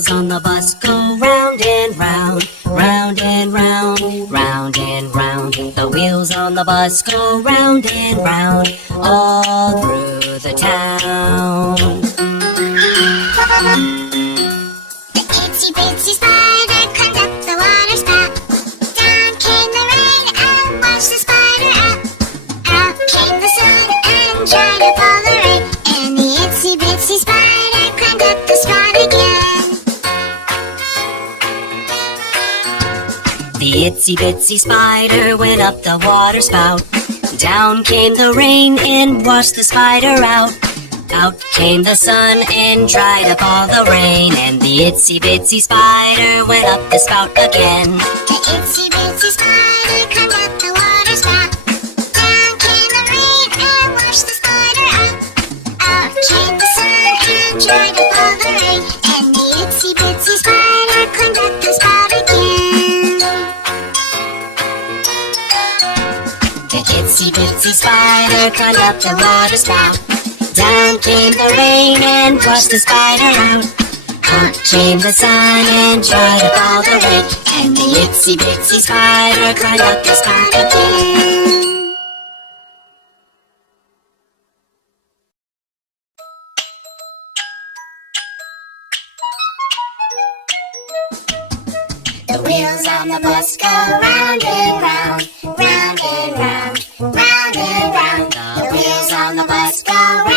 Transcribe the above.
wheels on the bus go round and round, round and round, round and round. The wheels on the bus go round and round, all through the town. The itsy bitsy spider climbed up the water spout. Down came the rain and washed the spider out. Out came the sun and dried up all the rain. And the itsy bitsy spider climbed up the spout again. The itsy bitsy spider went up the water spout. Down came the rain and washed the spider out. Out came the sun and dried up all the rain. And the itsy bitsy spider went up the spout again. The itsy bitsy spider climbed up the water spout. Down came the rain and washed the spider out. Out came the sun and dried up all the rain. And the itsy bitsy spider climbed up the spout again. The itsy bitsy spider climbed up the water spout. Down came the rain and washed the spider out. Out came the sun and dried up all the rain. And the itsy bitsy spider climbed up the spout again. The wheels on the bus go round and round, round and round, round and round. The wheels on the bus go round